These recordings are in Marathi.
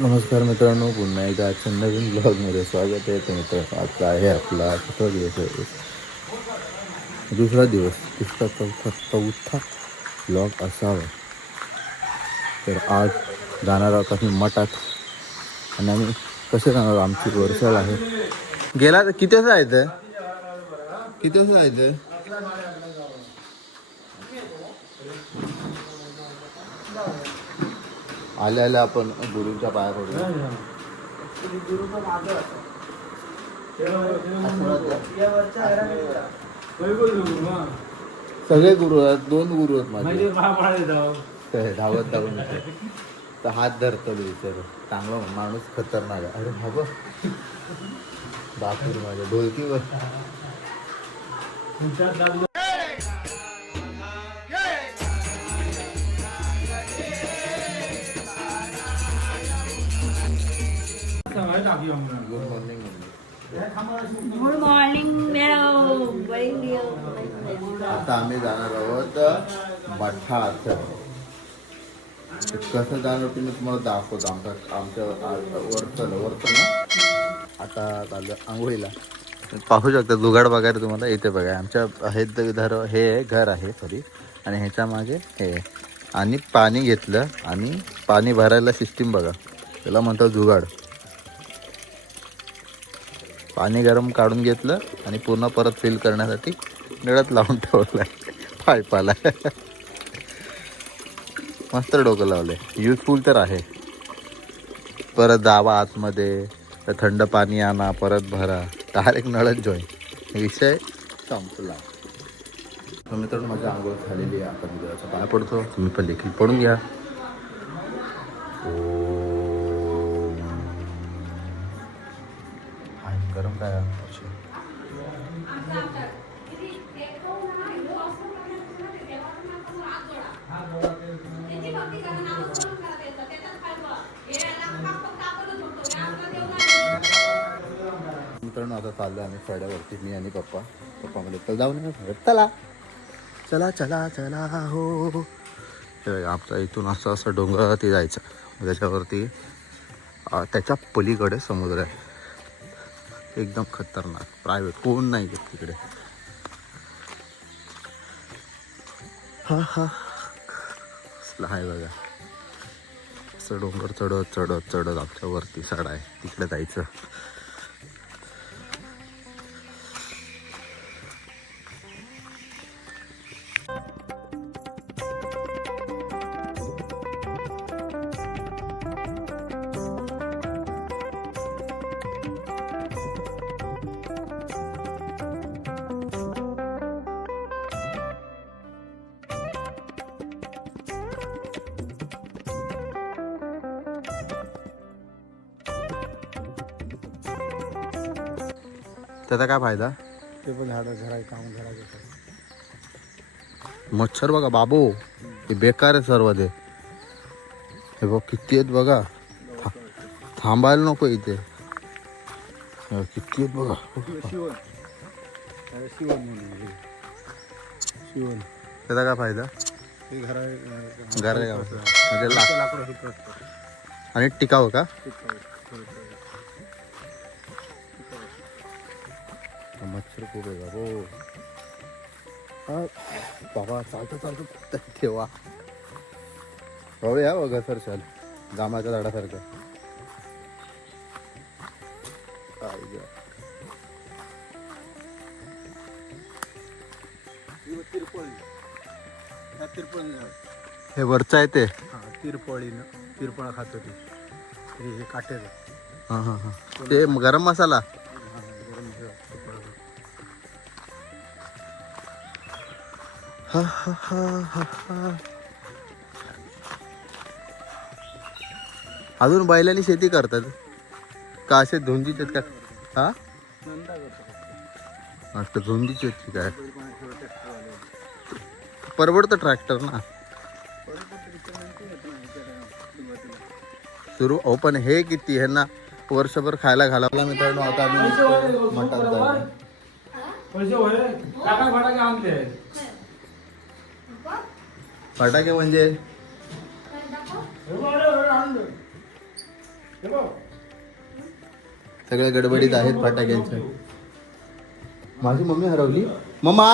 नमस्कार मित्रांनो पुन्हा एकदा आजच्या नवीन ब्लॉगमध्ये स्वागत आहे. तर मित्रांनो आजचा आहे आपला कितवा दिवस. आहे दुसरा दिवस तिसरा चौथा चौथा ब्लॉग असावा. तर आज जाणार आहोत आम्ही मठात. आणि आम्ही कसे जाणार आमची वर्षाला आहे. गेला तर किती वाजता जायचं? किती वाजता जायचं? आल्या आल्या आपण गुरुच्या पाया पडलो सगळे गुरु आहेत दोन गुरु आहेत माझे. काय धावत धावून. तर हात धरतो विचार चांगला माणूस खतरनाक आहे. अरे बघ बापूर माझ्या ढोलकीवर गुड मॉर्निंग गुड मॉर्निंग आता आम्ही जाणार आहोत मठात ते कसं जाणार ते मी तुम्हाला दाखवतो. आमच्या आमच्या वर्तन वर्तन आता चाललं आंघोळीला. पाहू शकता जुगाड बघायला तुम्हाला इथे बघा. आमच्या आहेत घर हे आहे, घर आहे सॉरी आणि ह्याच्या मागे हे. आहे. आणि पाणी घेतलं आणि पाणी भरायला सिस्टीम बघा. त्याला म्हणतात जुगाड. पाणी गरम काढून घेतलं आणि पूर्ण परत फिल करण्यासाठी नळात लावून ठेवलं पायपाला मस्त डोकं लावलंय. युजफुल तर आहे. परत जावा आतमध्ये. तर थंड पाणी आणा परत भरा. डायरेक्ट नळत जॉईन विषय संपला. तर मित्रांनो अंघोळ आंघोळ झालेली आहे. आता मी पाया पडतो. तुम्ही पण देखील पडून घ्या. फळ्यावरती मी आणि पप्पा. पप्पा म्हणले तर जाऊन ये. चला. चला चला चला हो. आमचा इथून असं असं डोंगरावरती जायचं. त्याच्यावरती त्याच्या पलीकडे समुद्र आहे. एकदम खतरनाक. प्रायव्हेट कोण नाही येत तिकडे. हा हा. आहे बघा. असं डोंगर चढत चढत चढत आमच्यावरती साड आहे. तिकडे जायचं. त्याचा काय फायदा? ते पण झाडं घरा काम घराचे मच्छर बघा बाबू. हे बेकार आहे सर्व ते. हे बघ किती आहेत बघा. था- थांबायला नको इथे. हे किती आहेत बघा. शिवण त्याला शिवण म्हणून शिवण. त्याचा काय फायदा? हे घरा घर म्हणजे लाकूड असतं आणि टिकावं का? मच्छर खूप आहे बाबू हा, बाबा चालतं चालतं ठेवा बाबा या बघा सर चाल जांभळाच्या झाडासारखं. तिरपळी हे वरचं आहे ते हा तिरपळीनं तिरपळा खात होती हे हे काट्याचं हां हां हां ते गरम मसाला हा, हा, हा, हा, हा. अजून बैलांनी शेती करतात? का असे धुंदीचे आहेत का? हा? नंदा धुंदीचे आहेत काय? ट्रॅक्टर परवडतं ट्रॅक्टर ना? सुरू? हो पण हे किती? ह्यांना वर्षभर खायला घालावला मित्रांनो आता आम्ही निघतो पैसे होय? काका फटाके म्हणजे? सगळ्या गडबडीत आहेत फटाक्यांच्या माझी मम्मी हरवली. मम्मा!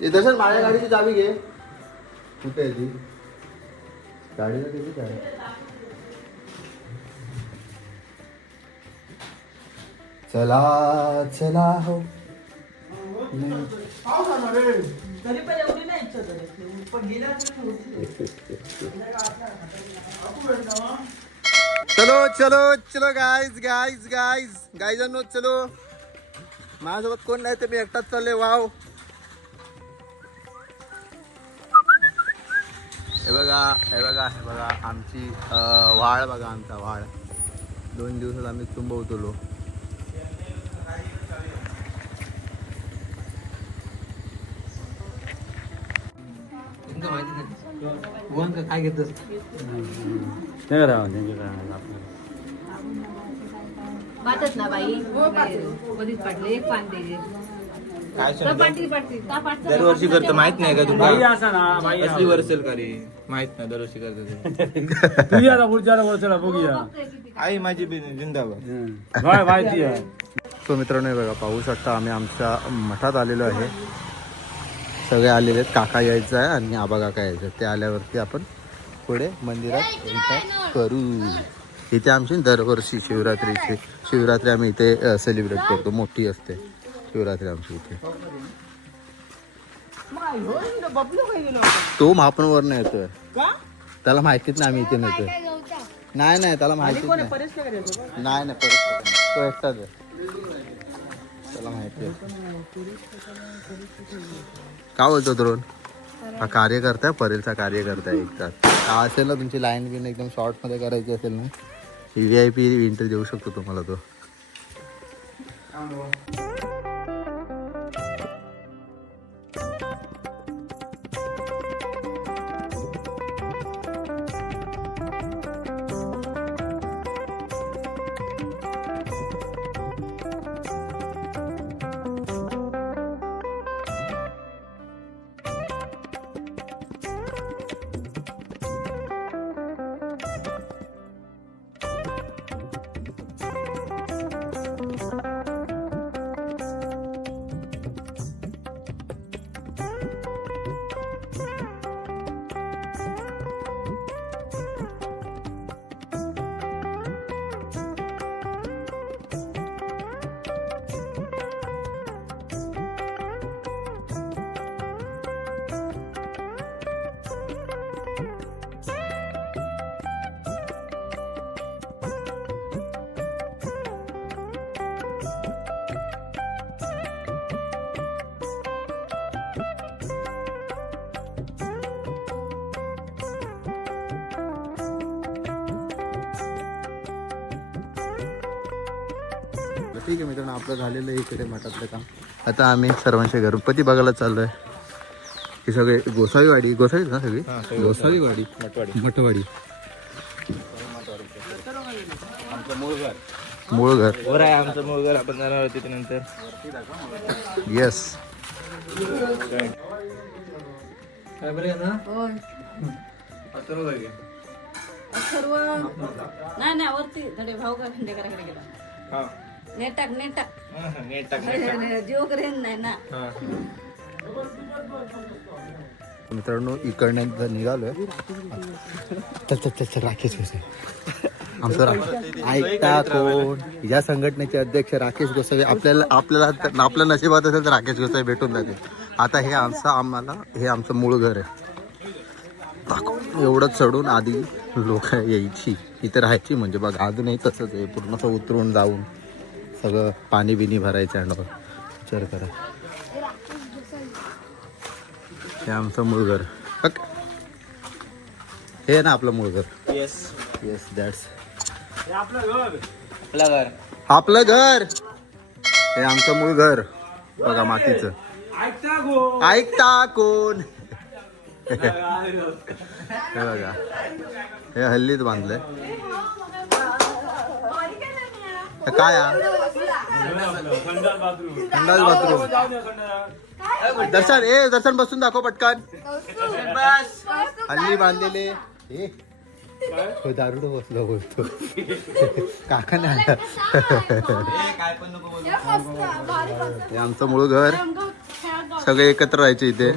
हे तसंच माझ्या गाडीची चावी घे. कुठे आहे ती? गाडीला किती काय चला चला हो. चलो चलो चलो गाईज गाईज गाईज गाईजांनो चलो. माझ्यासोबत कोण नाही तर मी एकटाच चालले वाव हे बघा हे बघा हे बघा. आमची वाळ बघा आमचा वाळ. दोन दिवसात आम्ही तुंबवतलो तुमचं माहिती नाही. वन का काय घेतस नाही राव त्यांचे काय आपल्याला पाहतात ना बाई. कधीच पाडले एक पान दे काय का पाटी पाडते. का पाडतं? दरवर्षी करतो माहीत नाही का बाई तुम्हाला? असा ना बाई कसली वर्सेल का रे? माहीत नाही दरवर्षी करतो ते. आता पुढच्या वर्षाला बघूया. आई माझी बी जिंदाबाद माहिती आहे. तो मित्रांनो हे बघा पाहू शकता आम्ही आमच्या मठात आलेलो आहे. सगळे आलेले आहेत. काका यायचं आहे आणि आबा काका यायचं आहे. ते आल्यावरती आपण पुढे मंदिरात एंटर करू. इथे आमची दरवर्षी शिवरात्रीची शिवरात्री आम्ही इथे सेलिब्रेट करतो. मोठी असते. शिवरात्री आमची इथे. तो महापणवर येतोय. त्याला माहितीच नाही आम्ही इथे नेतोय. नाही नाही त्याला माहितीच नाही. नाही नाही परत तो एकटाच आहे. त्याला माहिती आहे. का बोलतो द्रोण हा कार्यकर्ता परेलचा कार्यकर्ता एकटाच हा असेल ना तुमची लाईन बिन एकदम शॉर्टमध्ये करायची असेल ना? व्ही आय पी इंटर देऊ शकतो तुम्हाला तो. ठीक आहे मित्रांनो आपलं झालेलं आहे इकडे मठातलं काम. आता आम्ही सर्वांच्या गणपती बघायला चाललो आहे ही सगळे गोसावीवाडी गोसावी ना सगळी? गोसावीवाडी मठवाडी मूळ घर. वर आहे आमचं मूळ घर आपण जाणार होते त्यानंतर येस काय बरं ना. सर्व नाही नाही वरती. धडे भाऊ का? गेला हा. नेट टाक नेट टाक नेट टाक जीव करेन नाही ना. मित्रांनो इकडनं एकदा निघालोय. चल चल चल चल राकेश गोसावी आमचं रा- ऐकता कोण? या संघटनेचे अध्यक्ष राकेश गोसावी आपल्याला आपल्याला तर- आपल्या नशिबात असेल तर राकेश गोसावी भेटून जाते आता हे आमचं आम्हाला हे आमचं मूळ घर आहे. दाखव. एवढं चढून आधी लोक यायची इथे राहायची म्हणजे बघ अजूनही तसंच आहे. पूर्ण असं उतरून जाऊन. सगळं पाणी बिनी भरायचं अंगावर विचार करा. हे आमचं मूळ घर. हे ना आपलं मूळ घर. येस येस दॅट्स आपलं घर. आपलं घर. हे आमचं मूळ घर. बघा मातीचं. ऐकता कोण? हे बघा. हे हल्लीच बांधलंय. हे काय हा? संडास बाथरूम. दर्शन ए दर्शन बसून दाखव पटकन. हल्ली बांधलेले. ए. हो, दारुड बसलो बोलतो. काका नाही. हे आमचं मूळ घर. सगळे एकत्र राहायचे इथे.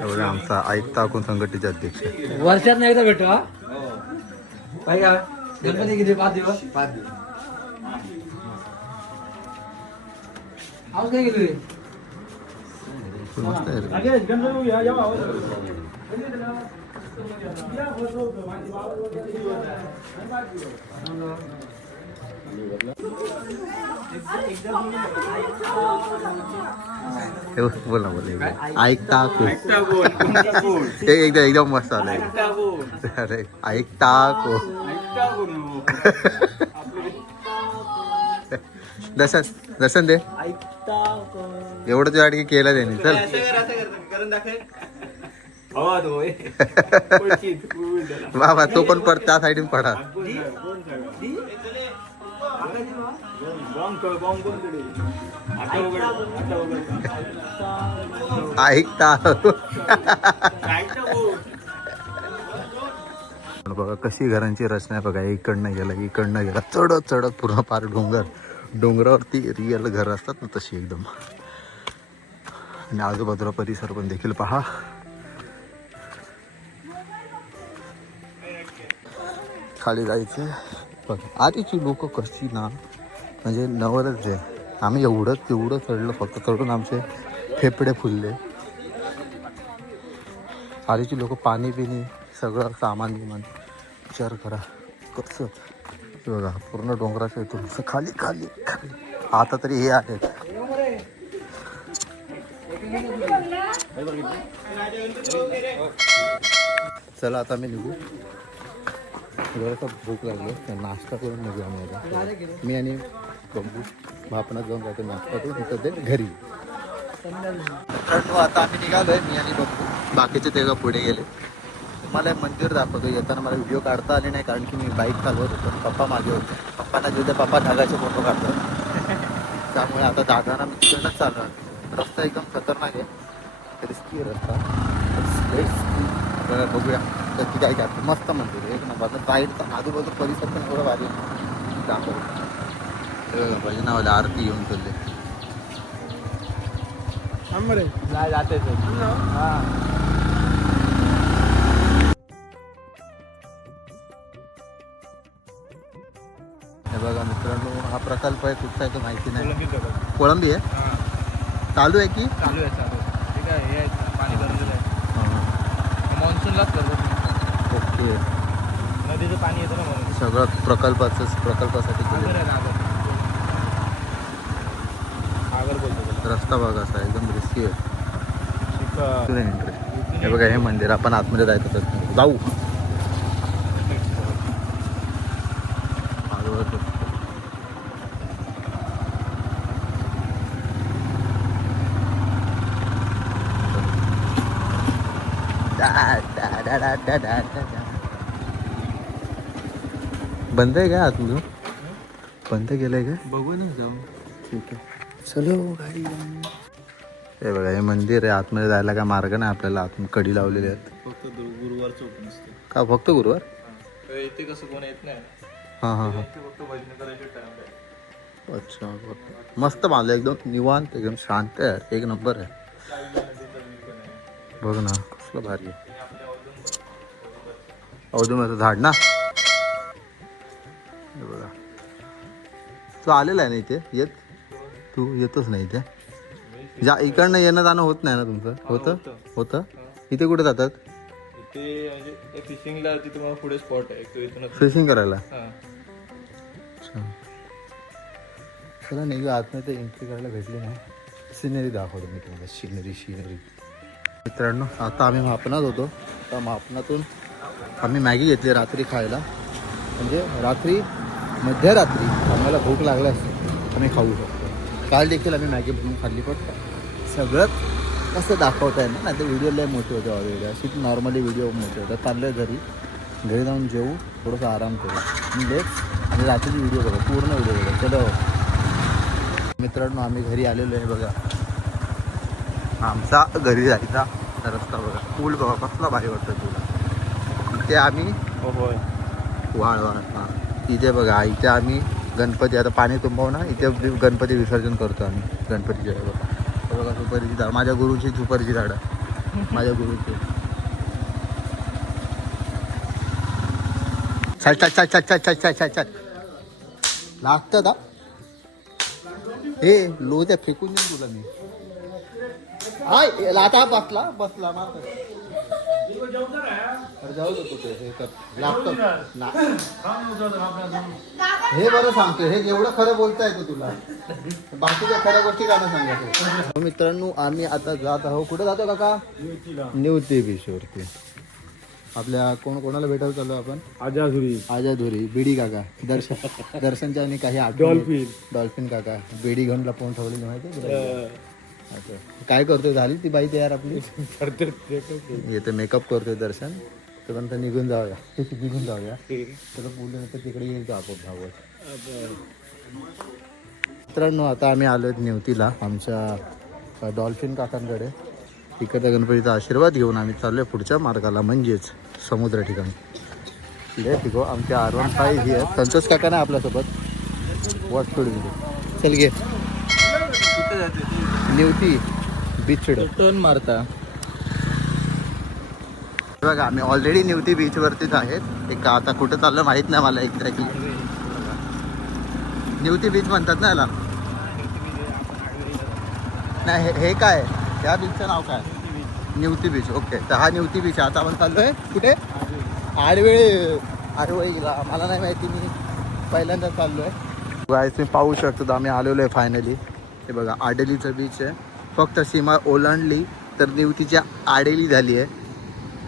एवढा आमचा ऐकता कोण संघटनेचे अध्यक्ष. वर्षात एकदा भेटू हा? काय का गणपती किती पाच दिवस? पाच दिवस. आवाज काय गेली मस्त आहे रे. लगेच गणपती या या भावा. हे बघ, बोल ना बोल. ऐकता एकदा एकदम मस्त आलं अरे ऐकता को दर्शन दर्शन दे. एवढं तुझ्यासाठी केलं त्याने चल. वा तो पण पड त्या साईडून पडा. ऐकता. बघा कशी घरांची रचना आहे बघा. इकडनं गेला इकडनं गेला. चढत चढत पूर्ण पार डोंगर. डोंगरावरती रिअल घर असतात ना तशी एकदम. आणि आजूबाजूला परिसर पण देखील पहा. खाली जायचं बघा आधीची लोक कशी ना म्हणजे नवरच आहे. आम्ही एवढं तेवढं चढलो फक्त चढून आमचे फेफडे फुलले. आधीची लोक पाणी पिणी सगळं सामान बिमान विचार करा. कसं? हे बघा पूर्ण डोंगराच्या इथून. खाली खाली खाली. आता तरी हे आहेत चला आता मी निघू. जरासा भूक लागलो. नाश्ता करून निघू आम्ही मी आणि बंबू भापणात जाऊन जातो नाश्ता करून. इथं ते घरी. आता आम्ही निघालोय मी आणि बंबू बाकीचे ते पुढे गेले. मला हे मंदिर दाखवतो येताना मला व्हिडिओ काढता आले नाही कारण की मी बाईक चालवत होतो. पप्पा मागे होते. पप्पांना घेऊन पप्पा ढगाचे फोटो काढतात. त्यामुळे आता जाताना मी तिकडनंच चालू आहे रस्ता एकदम खतरनाक आहे. रिस्की रस्ता. आपल्याला बघूया. नक्की काय काय मस्त मंदिर आहे. एक नंबर. साईड आजूबाजू परिसर पण एवढं भारी आहे. दाखव. भजनावाले आरती घेऊन चालले. जाते हे. प्रकल्प आहे कुठचा आहे तो माहिती नाही. कोळंबी आहे? चालू आहे की? चालू आहे चालू आहे. ठीक आहे हे आहे, पाणी भरलेलं आहे. मान्सूनलाच करतो ओके. नदीचं पाणी येतं ना म्हणून. सगळं प्रकल्पाचं प्रकल्पासाठी केलं आगर आहे ना आगर आगर बोलतो त्याला. रस्ता बघा असा एकदम रिस्की आहे. एंट्री हे बघा हे मंदिर आपण आतमध्ये जायचं तर जाऊ आजूबाजू. दा, दा, दा, दा. बंद आहे का आतमधून बंद केलंय का? बघू ना जाऊ. ठीक आहे. चलो गाडी हे बघा हे मंदिर आहे. आतमध्ये जायला काय मार्ग नाही आपल्याला. आत कडी लावलेले आहेत. फक्त गुरुवार चौक नसते. का फक्त गुरुवार? इथे कसं कोण येत नाही. हां हां हां. इथे फक्त भजन करायचे टाइम आहे. अच्छा. मस्त बांधलं एकदम. निवांत एकदम शांत आहे. एक नंबर आहे. बघ ना कसलं भारी आहे. औदुंबाचं झाड ना? बघा. तू आलेला आहे ना इथे? येत? तू येतोच नाही इथे? जा इकडनं येणं जाणं होत नाही ना तुमचं? होतं? होतं. इथे कुठे जातात? इथे म्हणजे फिशिंगला तिथे मला पुढे स्पॉट आहे. तो इथूनच. फिशिंग करायला? हा. चला नाही आतमध्ये एंट्री करायला भेटली नाही सिनरी दाखवतो मी तुम्हाला. सिनरी सिनरी मित्रांनो आता आम्ही मापनात होतो. त्या मापनातून आम्ही मॅगी घेतली रात्री खायला. म्हणजे रात्री मध्यरात्री आम्हाला भूक लागली असते आम्ही खाऊ शकतो. काल देखील आम्ही मॅगी बनवून खाल्ली पण सगळं कसं दाखवता येईल ना? तर व्हिडिओ लय मोठे होते ऑलरेडी अशी नॉर्मली व्हिडिओ मोठे होतात चाललं घरी. घरी जाऊन जेवू थोडंसं आराम करू. म्हणजे आणि रात्रीची व्हिडिओ बघा पूर्ण व्हिडिओ बघा चलो. मित्रांनो आम्ही घरी आलेलो आहे बघा. आमचा घरी जायचा रस्ता बघा. पूल बघा. कसला भारी वाटतं तुला इथे आम्ही वाळ वाळ हां इथे बघा इथे आम्ही गणपती आता पाणी तुंबव ना इथे गणपती विसर्जन करतो आम्ही गणपतीच्या बघा बघा सुपारीची झाड. माझ्या गुरुची सुपारीची झाडं. माझ्या गुरुची. चल चल चल चल चल चल चल चल लागतं का हे लोत्या फेकून देईन तुला मी. हाय लाटा बसला बसला मारतो अरे जाऊ दे तू ते हे कर लागतं ना. हे बरं सांगतो हे जेवढं खरं बोलता येतं तुला. बाकीच्या खऱ्या गोष्टी का नाही सांगत मित्रांनो आम्ही आता जात आहोत. कुठे जातो काका? निवती बीच वरती आपल्या कोण कोणाला भेटायला चाललो आपण? आजाधुरी. आजाधुरी बेडी काका. दर्शन दर्शनच्या आणि काही डॉल्फिन. डॉल्फिन काका. बेडी घेऊन लपवून ठेवलेली माहिती? असं. काय करतोय? झाली ती बाई तयार आपली? येते मेकअप करतोय दर्शन. तर निघून जाऊया. निघून जाऊया. तर बोलून नंतर तिकडे येईल आपण धावत. मित्रांनो आता आम्ही आलो नेवतीला आमच्या डॉल्फिन काकांकडे. तिकडचा गणपतीचा आशीर्वाद घेऊन आम्ही चाललोय पुढच्या मार्गाला म्हणजेच समुद्र ठिकाणी. ले ठीक आमचे आर वन फाय ही आहेत. संतोष काका नाही आपल्यासोबत मध्ये चल घे. निवती बीचड. टर्न मारता. बघा आम्ही ऑलरेडी निवती बीच वरतीच आहेत. एक आता कुठं चाललं माहीत नाही मला एक्झॅक्टली निवती बीच म्हणतात ना याला. नाही हे- हे काय? त्या बीचचं नाव काय? निवती बीच ओके तर हा निवती बीच आहे. आता आपण चाललोय कुठे? आडवेळे. आडवळीला मला नाही माहिती मी पहिल्यांदा चाललोय. गाय तुम्ही पाहू शकता आम्ही आलेलो आहे फायनली हे बघा आडेलीचं बीच आहे. फक्त सीमा ओलांडली तर निवतीची आडेली झाली आहे.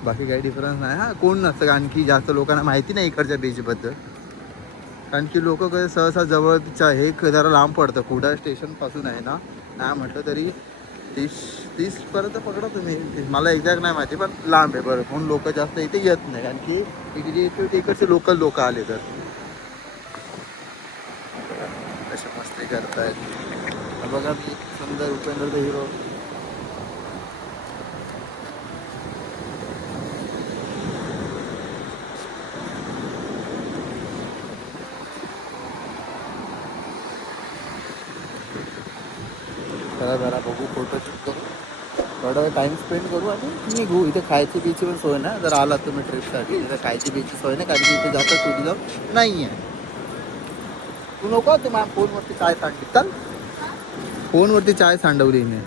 बाकी काही डिफरन्स नाही. हां कोण नसतं कारण की जास्त लोकांना माहिती नाही इकडच्या बीचबद्दल कारण की लोक कसं सहसा जवळच्या हे जरा लांब पडतं. कुडा स्टेशनपासून आहे ना. नाही म्हटलं तरी तीस तीसपर्यंत पकडा तुम्ही. मला एक्झॅक्ट नाही माहिती पण लांब आहे. बरं म्हणून लोक जास्त इथे येत नाही. कारण की इकडे इथे इकडचे लोकल लोक आले तर. कसे मस्ती करतायत. बघा समजा सुंदर द हिरो. जरा जरा बघू फोटोशूट करू. थोडा वेळ टाइम स्पेंड करू आणि निघू इथे खायची पिची पण सोय ना. जर आला तुम्ही ट्रिपसाठी इथे खायची पिची सोय नाही कारण की इथे जास्त टुरिझम नाही आहे तू नको ते माझ्या फोनवरती काय सांगितलं? फोनवरती चाय सांडवली हिने.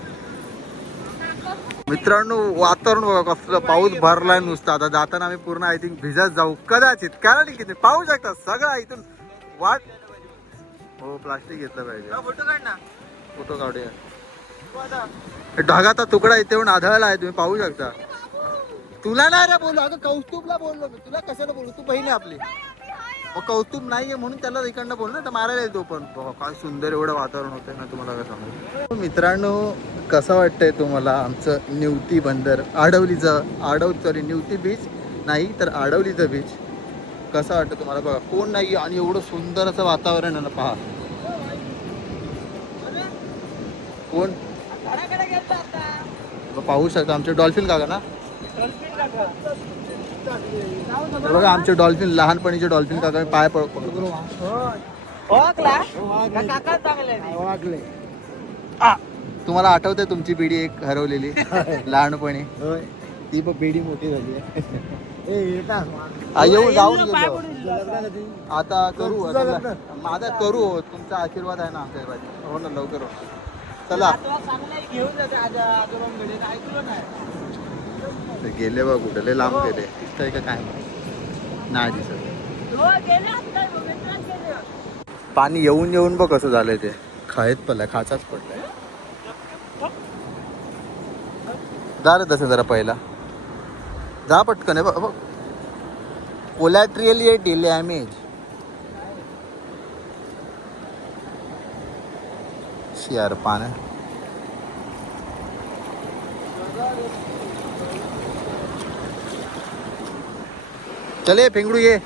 मित्रांनो वातावरण बघा कसलं पाऊस भरलाय नुसता. आता जाताना आम्ही पूर्ण आय थिंक भिजत जाऊ. कदाचित कारण की किती पाहू शकता सगळं इथून वाट हो प्लास्टिक घेतलं पाहिजे. फोटो काढ ना. फोटो काढूया. ढगाचा तुकडा इथे येऊन आढळला आहे तुम्ही पाहू शकता. तुला नाही रे बोललो अगं कौस्तुभला बोललो मी. तुला कशाला बोललो? तू बहीण आहे आपली. मग कौस्तुभ नाहीये म्हणून त्याला इकडनं बोल ना तर मारायला येतो पण. काय सुंदर एवढं वातावरण होतंय ना तुम्हाला काय सांगू? मित्रांनो कसं वाटतंय तुम्हाला आमचं निवती बंदर? आडवलीचं आडव सॉरी निवती बीच नाही तर आडवलीचं बीच कसं वाटतं तुम्हाला? बघा कोण नाही आणि एवढं सुंदर असं वातावरण आहे ना पहा. कोण? पाहू शकता आमचे डॉल्फिन काका ना? हे बघा आमचे डॉल्फिन लहानपणीचे डॉल्फिन काका पाय पड पकडतो. आ, तुम्हाला आठवते तुमची पिढी एक हरवलेली? लहानपणी. ती पण पिढी मोठी झाली येऊ जाऊन गेलो आता. करू माझा करू हो. तुमचा आशीर्वाद आहे ना आमच्या हो ना लवकर हो चला. गेले बघ कुठे लय लांब गेले. दिसतंय का काय? नाही दिसत. पाणी येऊन येऊन बघ कसं झालंय ते. खायत पडलाय खाचाच पडलाय. रे तसं जरा पहिला. जा पटकन आहे बघ कोलॅट्रियल डॅमेज यार पाण्या. चले फेंगडू ये.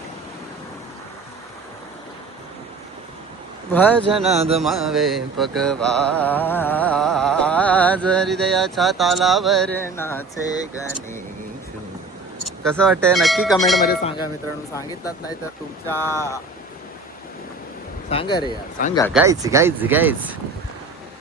भजनाद मावे पकवाज हृदयाच्या तालावर नाचे गणेश. कसं वाटतंय? नक्की कमेंटमध्ये सांगा मित्रांनो. सांगितलं नाही तर तुमच्या सांगा रे यार. सांगा. गायच गायच गायच.